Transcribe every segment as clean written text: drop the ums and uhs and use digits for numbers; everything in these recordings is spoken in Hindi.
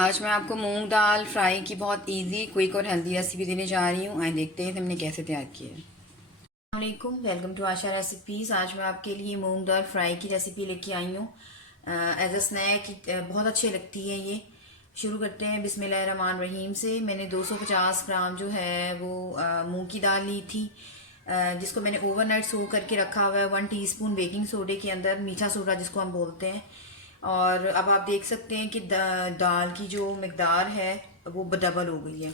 आज मैं आपको मूंग दाल फ्राई की बहुत इजी, क्विक और हेल्दी रेसिपी देने जा रही हूँ। आइए देखते हैं हमने कैसे तैयार की है। अस्सलामुअलैकुम, वेलकम टू आशा रेसिपीज़। आज मैं आपके लिए मूंग दाल फ्राई की रेसिपी लेके आई हूँ। एज अ स्नैक बहुत अच्छी लगती है ये। शुरू करते हैं बिस्मिल्लाहिर्रहमानिर्रहीम से। मैंने 250 ग्राम जो है वो मूंग की दाल ली थी, जिसको मैंने ओवरनाइट सो करके रखा हुआ है 1 टीस्पून बेकिंग सोडे के अंदर, मीठा सोडा जिसको हम बोलते हैं। और अब आप देख सकते हैं कि दाल की जो मकदार है वो डबल हो गई है।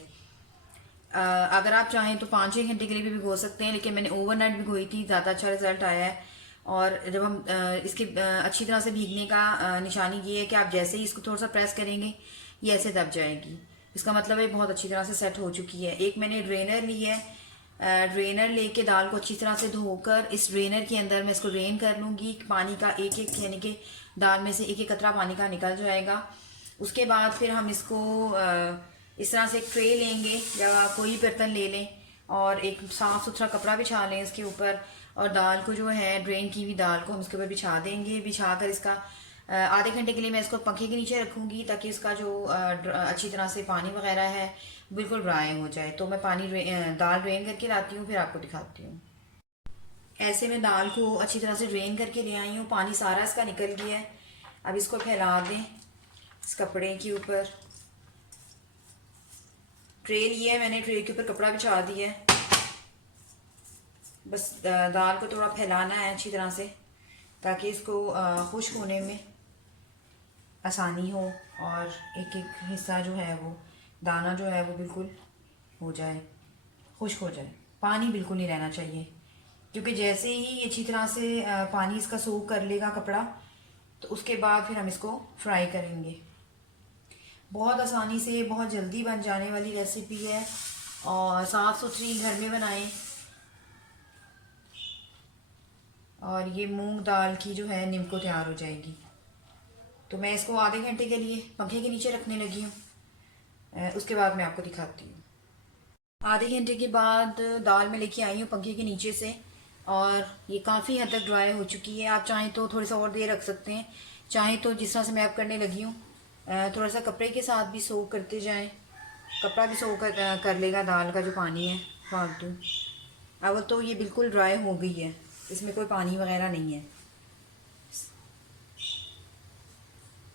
अगर आप चाहें तो 5-6 घंटे के लिए भी भिगो सकते हैं, लेकिन मैंने ओवरनाइट भिगोई थी, ज़्यादा अच्छा रिजल्ट आया है। और जब हम इसके अच्छी तरह से भीगने का निशानी ये है कि आप जैसे ही इसको थोड़ा सा प्रेस करेंगे ये ऐसे दब जाएगी। इसका मतलब है बहुत अच्छी तरह से सेट हो चुकी है। एक मैंने ड्रेनर ली है, ड्रेनर लेके दाल को अच्छी तरह से धोकर इस ड्रेनर के अंदर मैं इसको ड्रेन कर लूँगी। पानी का एक एक, यानी कि दाल में से एक एक कतरा पानी का निकल जाएगा। उसके बाद फिर हम इसको इस तरह से एक ट्रे लेंगे या कोई बर्तन ले लें और एक साफ़ सुथरा कपड़ा बिछा लें इसके ऊपर, और दाल को जो है ड्रेन की हुई दाल को हम इसके ऊपर बिछा देंगे। बिछा कर इसका आधे घंटे के लिए मैं इसको पंखे के नीचे रखूँगी, ताकि इसका जो अच्छी तरह से पानी वगैरह है बिल्कुल ड्राई हो जाए। तो मैं दाल ड्रेन करके लाती हूँ, फिर आपको दिखाती हूँ। ऐसे मैं दाल को अच्छी तरह से ड्रेन करके ले आई हूँ, पानी सारा इसका निकल गया है। अब इसको फैला दें इस कपड़े के ऊपर। ट्रे लिया है मैंने, ट्रे के ऊपर कपड़ा बिछा दिया है। बस दाल को थोड़ा फैलाना है अच्छी तरह से, ताकि इसको खुश्क होने में आसानी हो, और एक एक हिस्सा जो है वो दाना जो है वो बिल्कुल हो जाए, खुश्क हो जाए। पानी बिल्कुल नहीं रहना चाहिए, क्योंकि जैसे ही अच्छी तरह से पानी इसका सोख कर लेगा कपड़ा, तो उसके बाद फिर हम इसको फ्राई करेंगे। बहुत आसानी से बहुत जल्दी बन जाने वाली रेसिपी है, और साफ़ सुथरी घर में बनाएं। और ये मूंग दाल की जो है निम्को तैयार हो जाएगी। तो मैं इसको आधे घंटे के लिए पंखे के नीचे रखने लगी हूँ। उसके बाद मैं आपको दिखाती हूँ। आधे घंटे के बाद दाल में लेके आई हूँ पंखे के नीचे से, और ये काफ़ी हद तक ड्राई हो चुकी है। आप चाहें तो थोड़ी सा और देर रख सकते हैं, चाहें तो जिस तरह से मैं अब करने लगी हूँ थोड़ा सा कपड़े के साथ भी सोख करते जाएं। कपड़ा भी सोख कर लेगा दाल का जो पानी है फालतू। अब तो ये बिल्कुल ड्राई हो गई है, इसमें कोई पानी वगैरह नहीं है।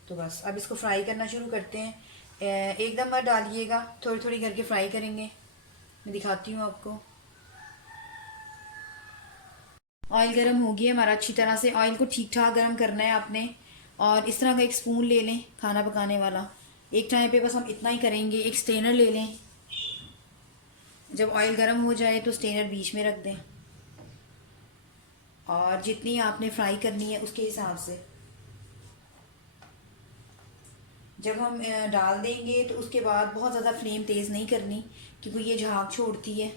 तो बस अब इसको फ्राई करना शुरू करते हैं। एकदम मत डालिएगा, थोड़ी थोड़ी करके फ्राई करेंगे। मैं दिखाती हूँ आपको। ऑयल गर्म हो गया हमारा अच्छी तरह से। ऑयल को ठीक ठाक गर्म करना है आपने, और इस तरह का एक स्पून ले लें खाना पकाने वाला। एक टाइम पे बस हम इतना ही करेंगे। एक स्टेनर ले लें, जब ऑयल गर्म हो जाए तो स्टेनर बीच में रख दें, और जितनी आपने फ्राई करनी है उसके हिसाब से जब हम डाल देंगे तो उसके बाद बहुत ज़्यादा फ्लेम तेज़ नहीं करनी, क्योंकि ये झाग छोड़ती है।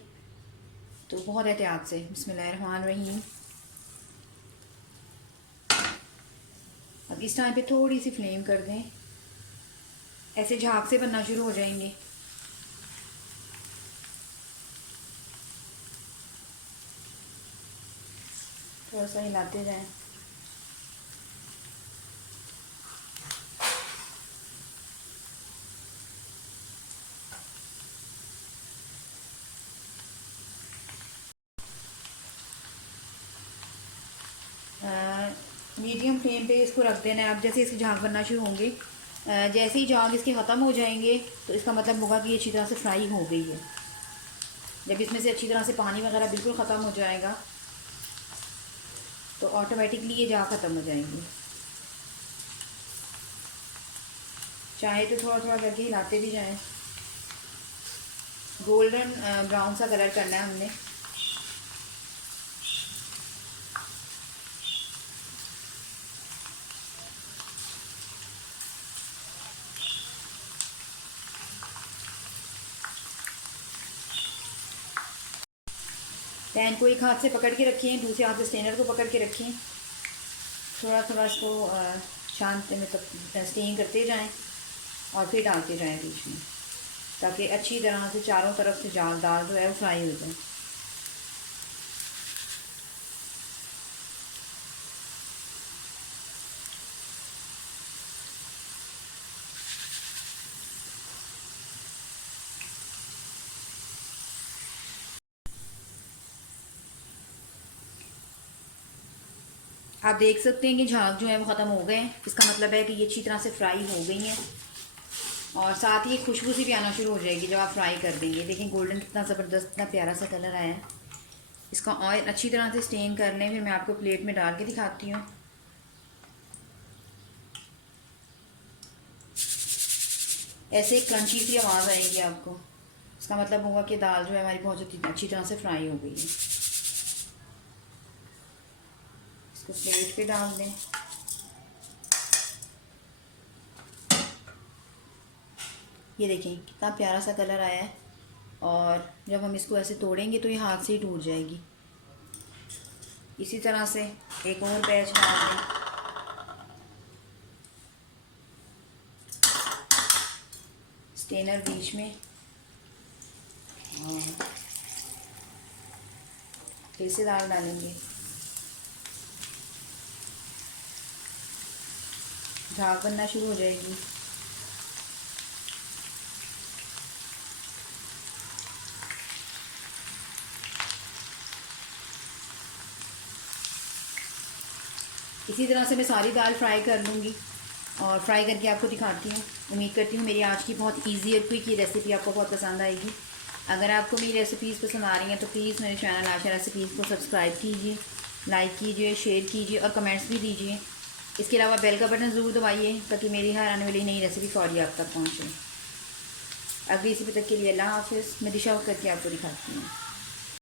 तो बहुत एहतियात से बिस्मिल्लाहिर्रहमानिर्रहीम। अब इस टाइम पे थोड़ी सी फ्लेम कर दें, ऐसे झाग से बनना शुरू हो जाएंगे। थोड़ा सा हिलाते जाएं। मीडियम फ्लेम पे इसको रख देना है। अब जैसे इसके झाग बनना शुरू होंगे, जैसे ही झाग इसके ख़त्म हो जाएंगे तो इसका मतलब होगा कि ये अच्छी तरह से फ्राई हो गई है। जब इसमें से अच्छी तरह से पानी वगैरह बिल्कुल ख़त्म हो जाएगा तो ऑटोमेटिकली ये झाग ख़त्म हो जाएंगे। चाहे तो थोड़ा थोड़ा करके हिलाते भी जाएं। गोल्डन ब्राउन सा कलर करना है हमने। पैन को एक हाथ से पकड़ के रखें, दूसरे हाथ से स्टेनर को पकड़ के रखें। थोड़ा थोड़ा इसको शांत मतलब स्टीम करते जाएं, और फिर डालते जाएं बीच में, ताकि अच्छी तरह से चारों तरफ से दाल जो है वो फ्राई हो जाए। आप देख सकते हैं कि झाग जो है वो ख़त्म हो गए हैं। इसका मतलब है कि ये अच्छी तरह से फ्राई हो गई हैं और साथ ही खुशबू सी भी आना शुरू हो जाएगी जब आप फ्राई कर देंगे। देखें गोल्डन कितना ज़बरदस्त, कितना प्यारा सा कलर आया है। इसका ऑयल अच्छी तरह से स्टेन कर लें, फिर मैं आपको प्लेट में डाल के दिखाती हूँ। ऐसे एक क्रंची सी आवाज़ आएगी आपको, इसका मतलब होगा कि दाल जो है हमारी बहुत अच्छी तरह से फ्राई हो गई है। इसको प्लेट पे डाल दें। ये देखें कितना प्यारा सा कलर आया है और जब हम इसको ऐसे तोड़ेंगे तो ये हाथ से ही टूट जाएगी। इसी तरह से एक और बैच डाल दें। स्टेनर बीच में और फिर से दाल डालेंगे। झाग बनना शुरू हो जाएगी। इसी तरह से मैं सारी दाल फ्राई कर लूँगी और फ्राई करके आपको दिखाती हूँ। उम्मीद करती हूँ मेरी आज की बहुत इजी और क्विक ये रेसिपी आपको बहुत पसंद आएगी। अगर आपको मेरी रेसिपीज़ पसंद आ रही हैं तो प्लीज़ मेरे चैनल आशा रेसिपीज़ को सब्सक्राइब कीजिए, लाइक कीजिए, शेयर कीजिए और कमेंट्स भी दीजिए। इसके अलावा बेल का बटन ज़रूर दबाइए ताकि मेरी हर आने वाली नई रेसिपी फौरी आप तक पहुँचे। अगली रेसिपी तक के लिए अल्लाह हाफ़िज़। मैं डिश आउट करके आपको दिखाती हूँ।